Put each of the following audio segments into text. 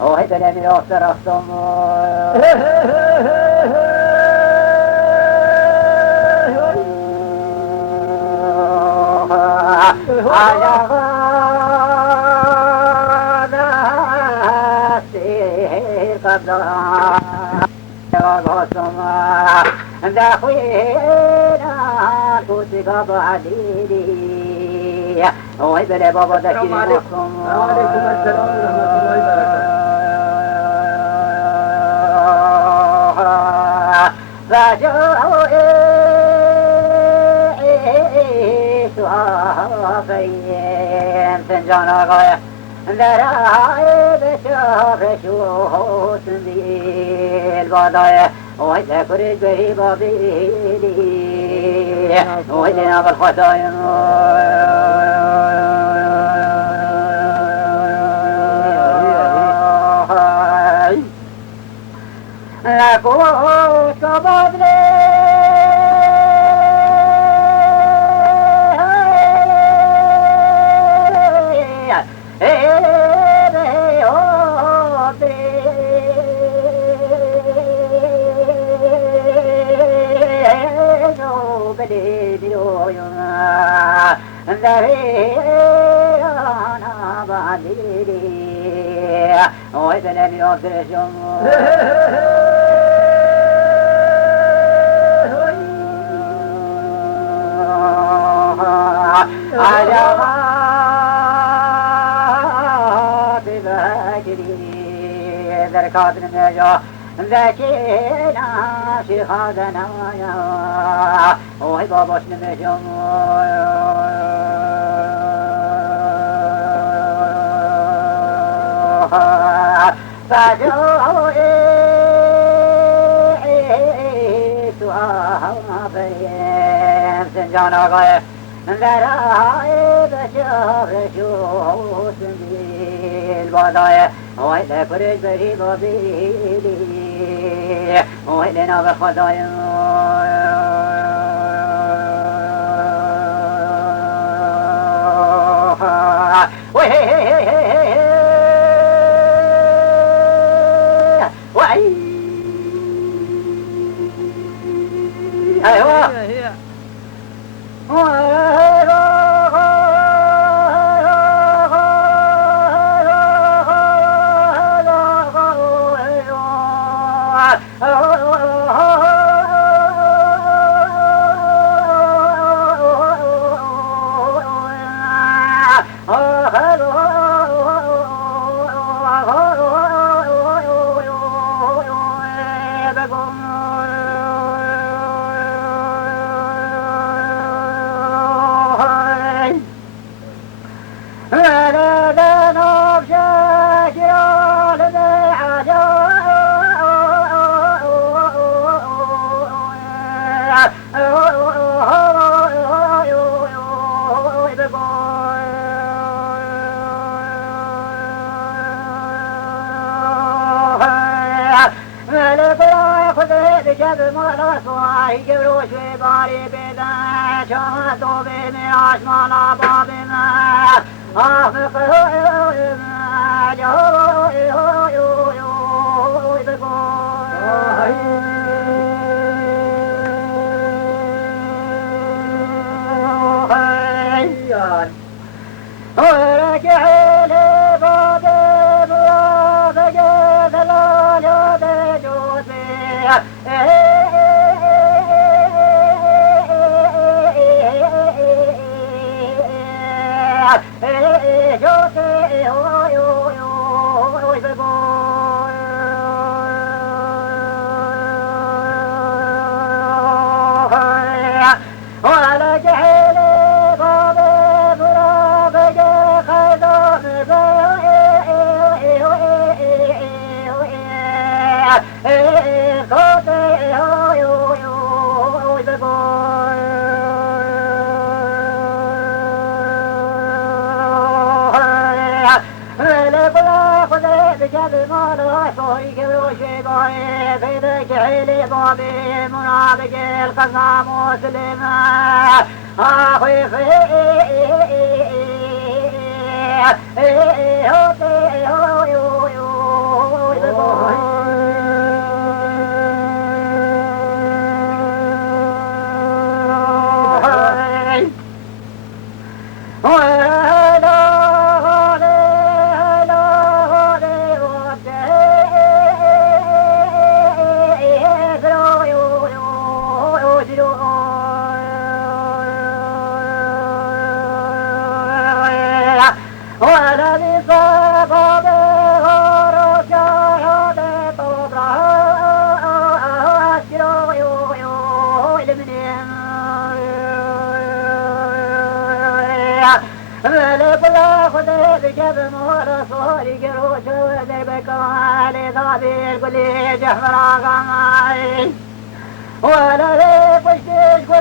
وهيدا من أكثر الصمود عجبا نفسي قبلها وقصما دخوينا كتك بعديدي وإبن بابا ذكي السلام عليكم السلام ورحمة الله وبركاته. فجاءوا صافين فنجان غاية ذرائب شاف شوس بالبضايا وإذا كرد به بابيدي وإذا بالخطايا لكوت كبابلي وإذن يوصل ذكرت النجاة ذكينا شيخ دنايا وهبا بشن مجموع فجاءوا سؤالين سنجانا غير ذرائب شاف شوس بالبضايا وإذا فرج به بابيدي وإلنا بالخطايا أيوة ولا لا قشش ولا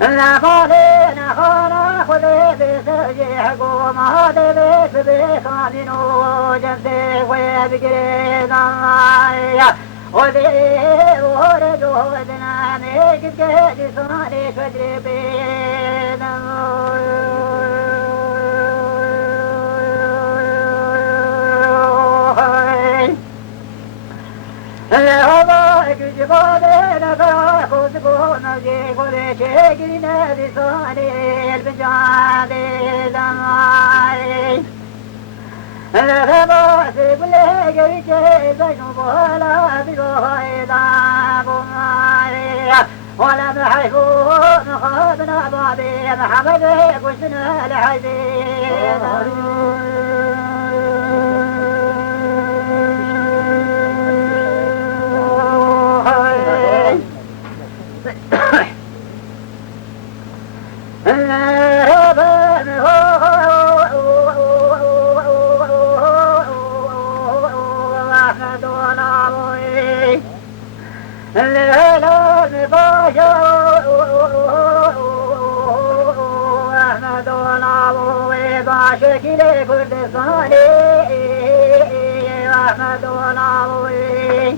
لا خالينا خانا خذي بسجي حكومة هذي بيت بيخانين وجبدي ويبقري ضمايا وذي ورد ودنا ميكت كهدي صالي شجري بينا لهضاك جبالنا فاخذ بونا جيكو شيقنا بصالي البجادي دماي لهضاك بلغي جيبك بولا بغايدا بماي ولا بحيفون خابنا بابي محمد قسنا الحديد شكلي كل صالح أحمد وناوي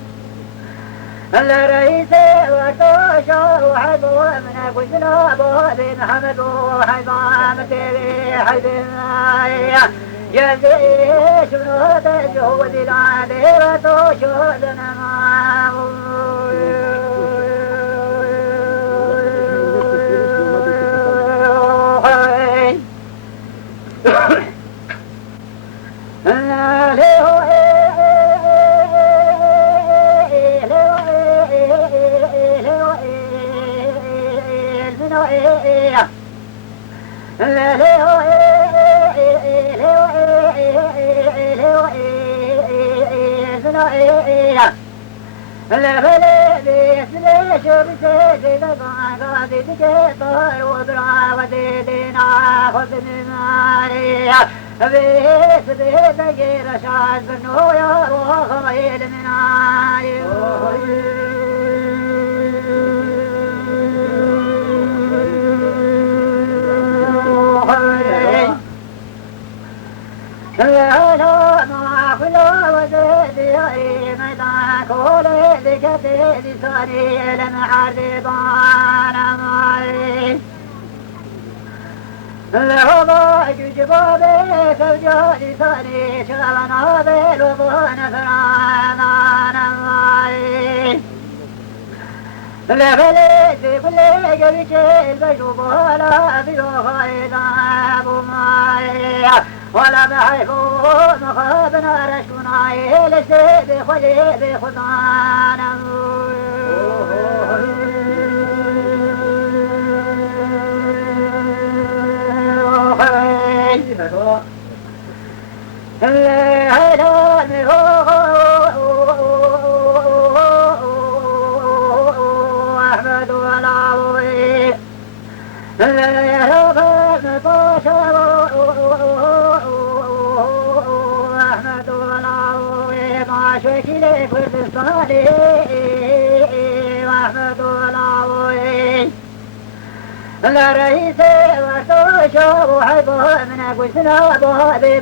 الرئيس وتوشى وحدو من كسنا بوذي محمد وحيضان تبي حيدنا يزي شنو تجهود العادي وتوشودنا لا جباب سجاد ثاني شغلنا بالوطن ثرانا لا بلد كل قلت البشوب ولا بيوخيدا بماي ولا بحيفون مخابنا رشونا لسيد خلي بخدانا لا رئيس وشوشو حيبو من أقوسنا أبو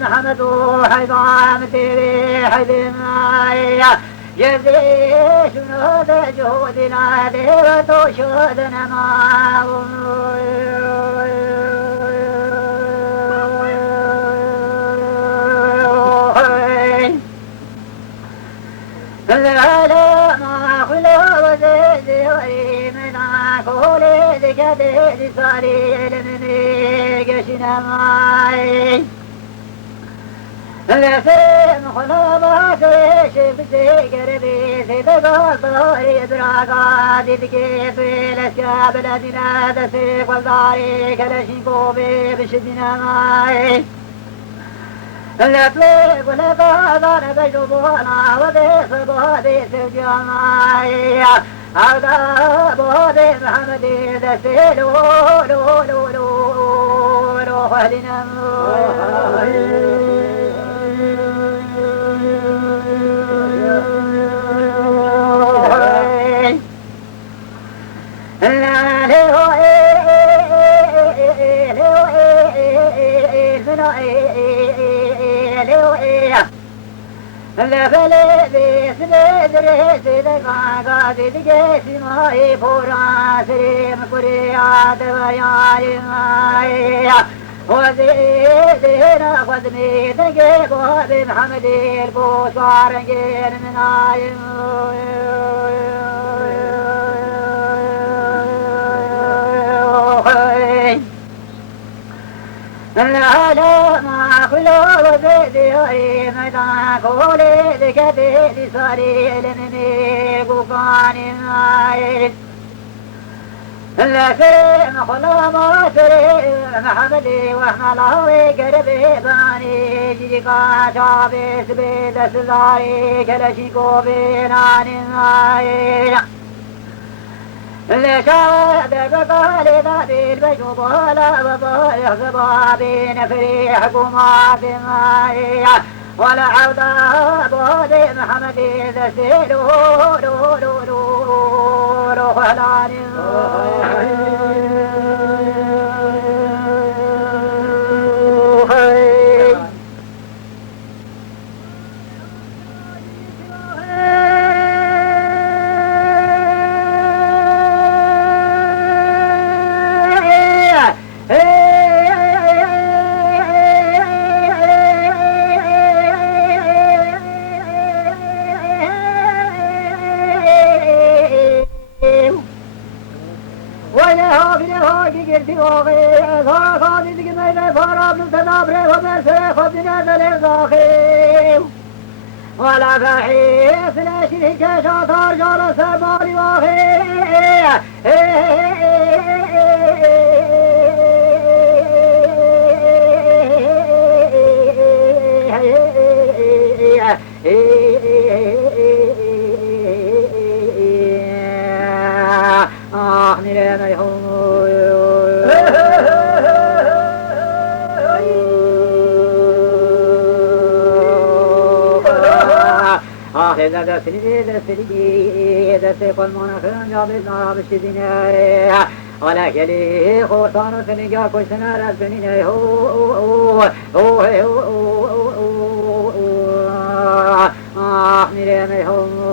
محمد وحيبو متيري حيبي مايا جزيش نهود جهودنا ديرتو شودنا معهم لا لا ما خلو وزيزي وريمنا كولي ذكدي صاري لمني قشنا معي لا سيم خلوبات شبسي قربي سيدقال طاري براقا ديدكي في الاسكاب الذين دسيق والداري كلاشنكو بشدنا معي لا تليق ولا قادر بجبونا وديس بوديس الجماعي هذا بوديس محمدي دسي لو لو لو لو لو أهلنا لا لو لا بلا بيس بدري سيدنا قاعد تجسي ماي فورا سريم كريات وياي ماي وزيدنا قدمي تجيب بمحمد البوس وارنجين من عايم لا لا ما خلو وزيدي مدى كولي ذكدي صاري لمني قوقاني ماي لا سيم خلو ما سري محمدي وحملاوي قربي باني جيكا شابي سبيد سلاري كلاشيكو بيناني ماي لشاد بقالي ذاتي البشوب ولا بطالح زبابي نفري حكومات ماي ولا عودة بودي محمدي ذسي لو لو لو لو لو خلاني ولا فحيث لا شريك شاطر جالس بالي واخي إذا دسي قل مناخرا جابلنا بشدنا ولا كلي خورتان سنجا كشنا رزنين هو نرمي هم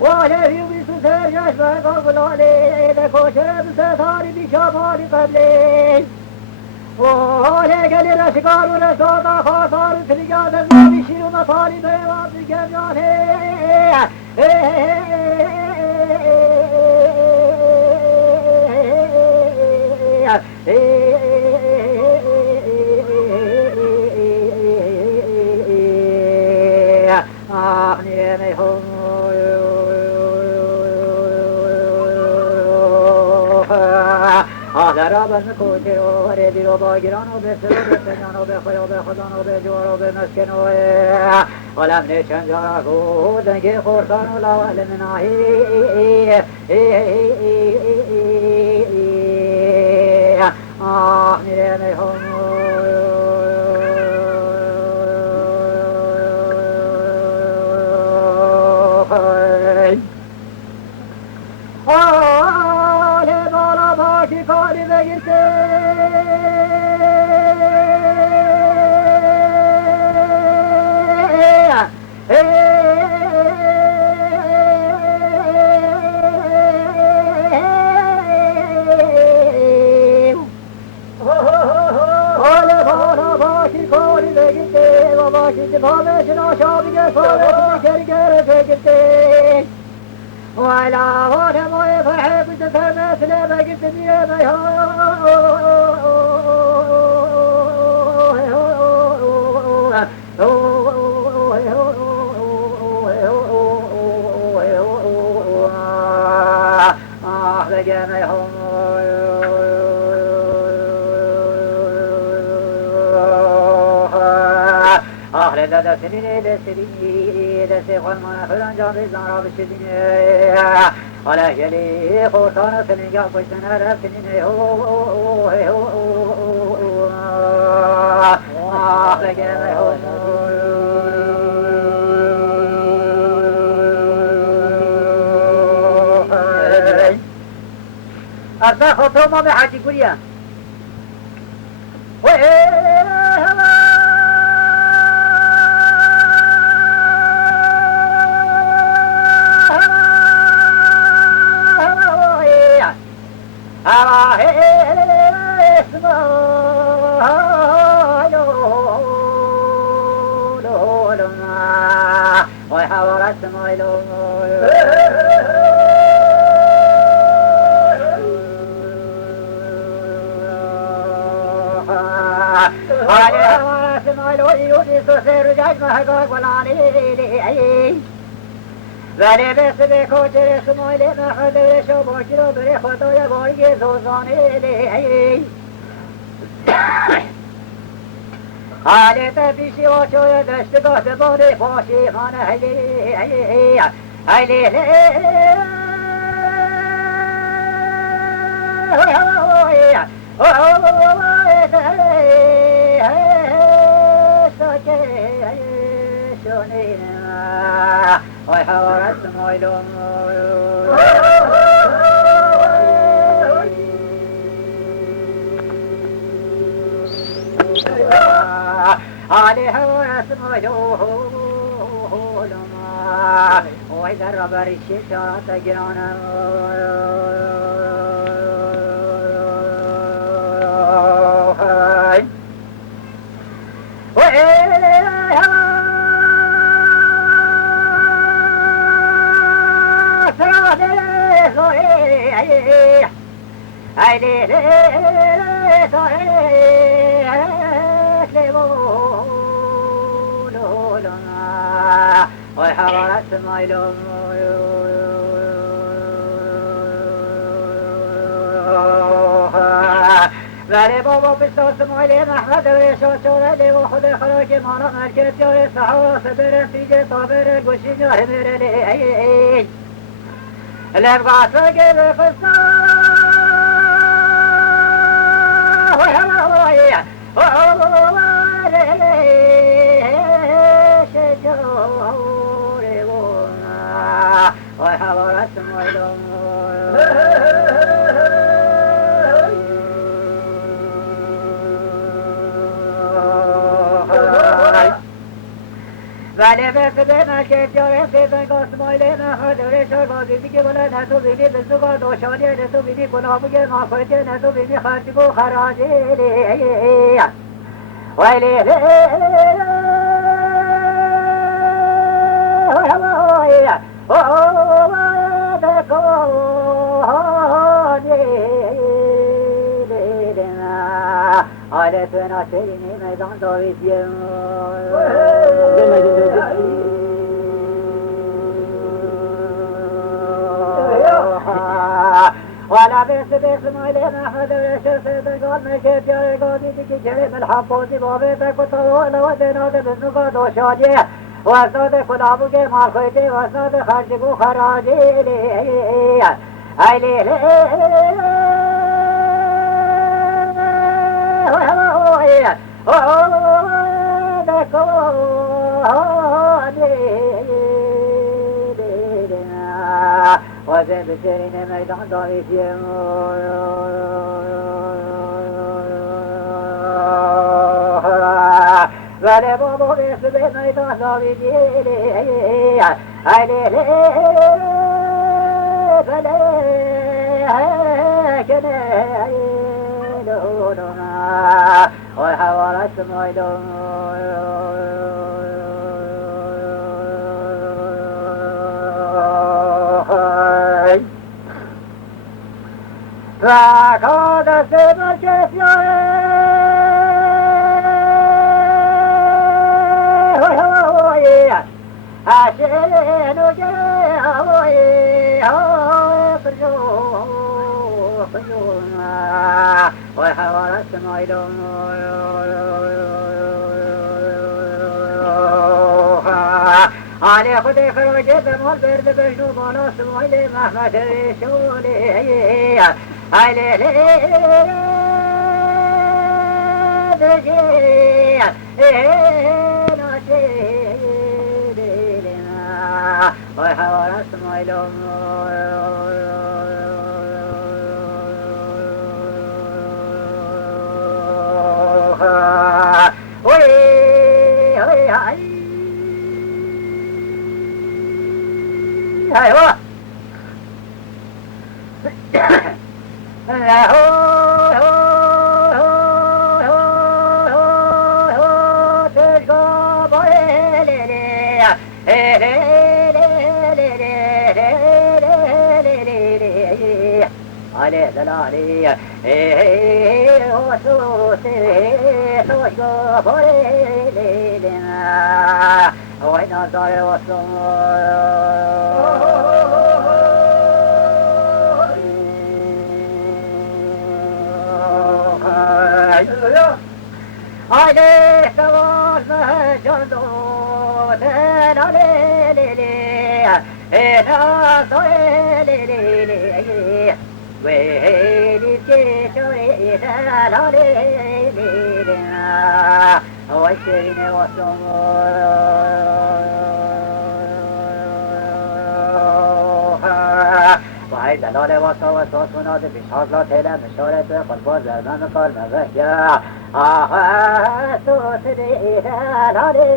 وعلى في بسوسر جشبه قبلاني لكوشر بسثاري بشاباني قبلين وعلى قل رشقار ورشاطة خاصار تلقاد الزابي شير مطالي بيوات الجمياني دراب المکوچر و ردی و باگران و به سر و به سنان و به خیا و به خدان و به جوار و به مسکن و علم نیچن جارا خود دنگی خورسان و لاول مناهی میره میخون کاری بگیرده حالا بالا باشی کاری بگیرده و باشی جبابه شناشا بگه ساره کرگر بگیرده وعلى وانا ما يفرح بتفهم سلامة قلت يا لدى سنين لسنين لسيخون ما خلان جامي زنرا بشدين ولا يلي خورتان سنين جاب كشتنا رب سنين لقينا أرسل خطوة ما بحاجي كوريا ولی بس به کوچه شمالی محده شو باشی رو بری خدای باری زوزانه لی حالت پیشی و چوی دشتگاه باری باشی خانه هلی وحورت مايلوم عليه ورث مايلوم وإذا ربر الشجرة تجرانا وحررت مايلوم ولی بابا بستاس مالی محمد ویشا چوره و خود خلاک مانا مرکز جای صحابه سبر سیجه صابر گوشی جای میره لی لبغاسه که بخستا وحضرت مايلوم ولی بسته من که جاره سیزن گاسمایله من خدوره شد بازی دیگه بلا نتو بینی بزنگا دوشانی نتو بینی گنابوی مافرتی نتو بینی خرچگو خراجی ولی آلتنا شیرینی میدان داویدیم ولا بس ماله ما حدا يشوف قال ما شاف يا قاضي تجي جري بالحفوظي بابتك وطول ودنا بزنقا دوشالي واسناد كلابو کے مال خويتي واسناد خرجو خراجي لي اي لي وزي بسرين ميدان ضعيفين ولی بابا بیست به میدان ضعیفی علی بله کنه و حوالت میدان فکا دست برکسی عشقینو که هوایی خجون و حوالت میدان آلی خودی خروجی به مال برد بجنو بالا سمایل محمد شولی ایلی دجی ناشی و حوالت میدان ايوه علي دلالي وسوسي وشوفي ليلنا وين الدار علي سواس جندو دلالي ليلي ليلي ويلي تشوري دلالي ليلنا وشرين وهي دلالي وصوت ونادي بشهر تلا مشارة قلبا زرمان قال مغشا سوسري دلالي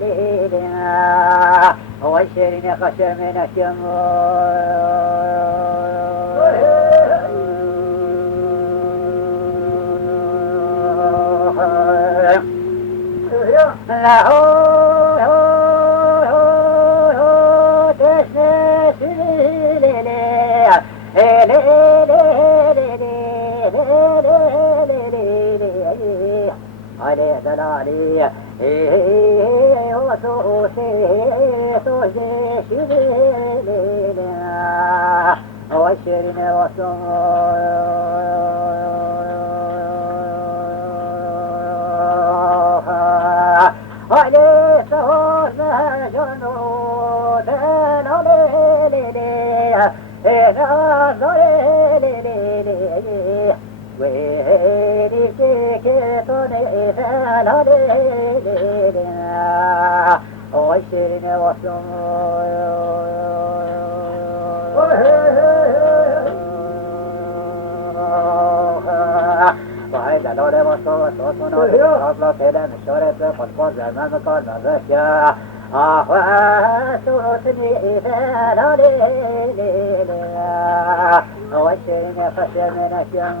ليلنا وشرين خشر من لا علي دلالي وسوسي سوسي شيلنا وشرين علي سهوس جنود ويلي سكتوني ثلالينا وشرين وهيدا لولي وصوت وصونا أطلع كده مشارة قد زمان مكان مغشا أخواتني فلا ليلي وشين خشمنا شيوخ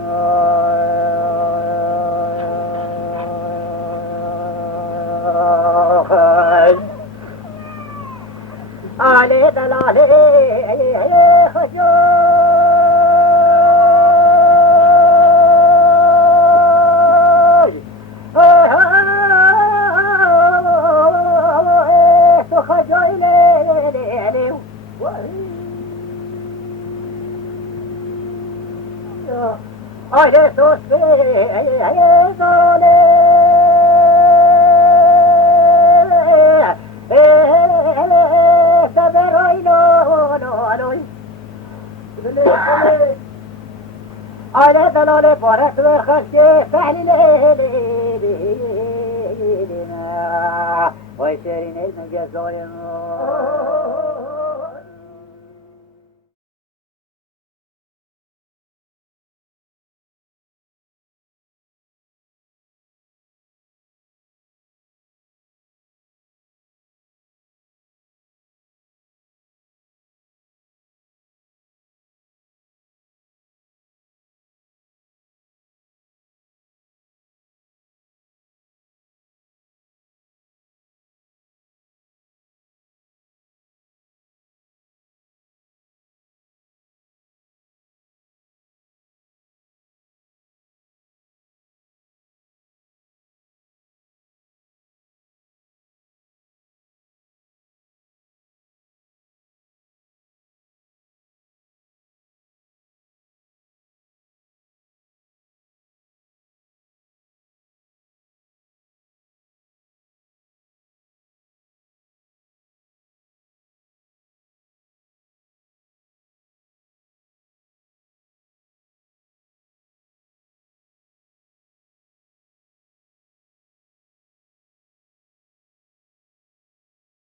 علي دلالي خشوع على صوصي على ضلال بارك وخشي فعل ويشرين المجزايم